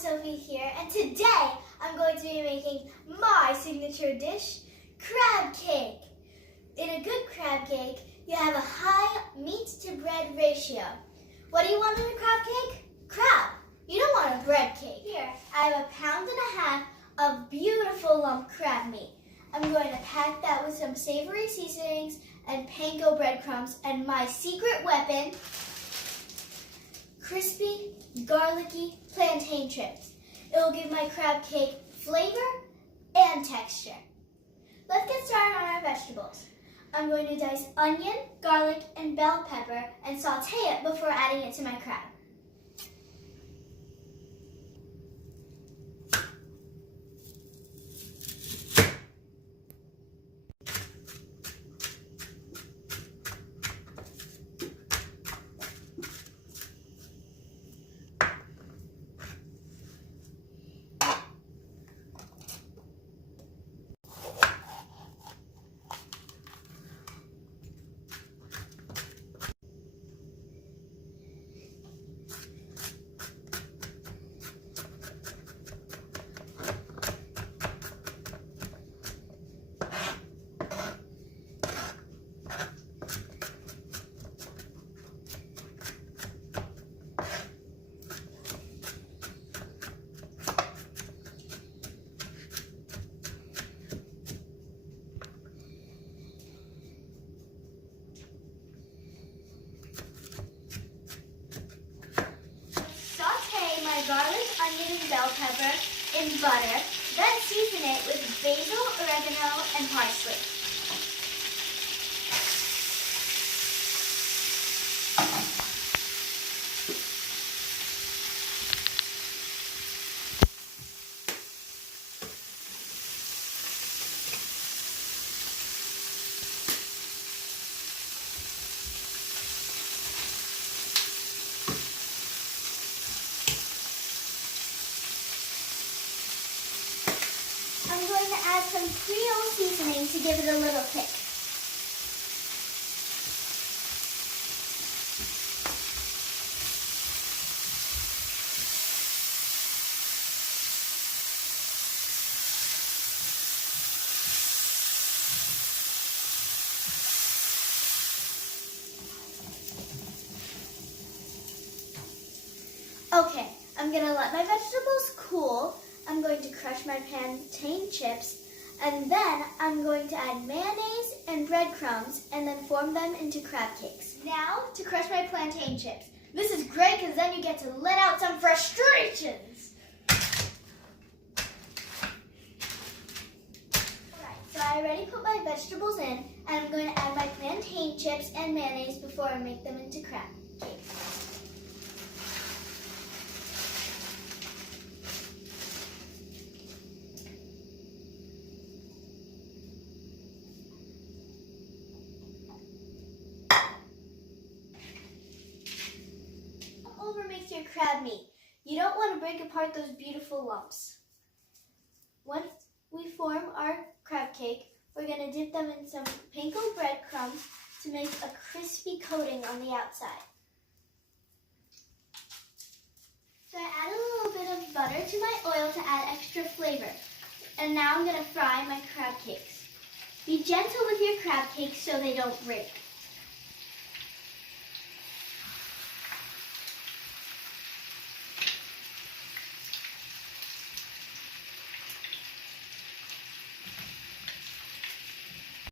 Sophie here, and today I'm going to be making my signature dish, crab cake. In a good crab cake, you have a high meat to bread ratio. What do you want in a crab cake? Crab. You don't want a bread cake. Here, I have 1.5 pounds of beautiful lump crab meat. I'm going to pack that with some savory seasonings and panko breadcrumbs and my secret weapon, crispy, garlicky plantain chips. It will give my crab cake flavor and texture. Let's get started on our vegetables. I'm going to dice onion, garlic, and bell pepper and saute it before adding it to my crab. Garlic, onion, and bell pepper in butter, then season it with basil, oregano, and parsley. I'm going to add some Creole seasoning to give it a little kick. Okay, I'm going to let my vegetables cool. I'm going to crush my plantain chips, and then I'm going to add mayonnaise and breadcrumbs and then form them into crab cakes. Now to crush my plantain chips. This is great because then you get to let out some frustrations. Alright, so I already put my vegetables in, and I'm going to add my plantain chips and mayonnaise before I make them into crab cakes. Overmix your crab meat. You don't want to break apart those beautiful lumps. Once we form our crab cake, we're going to dip them in some panko breadcrumbs to make a crispy coating on the outside. So I add a little bit of butter to my oil to add extra flavor. And now I'm going to fry my crab cakes. Be gentle with your crab cakes so they don't break.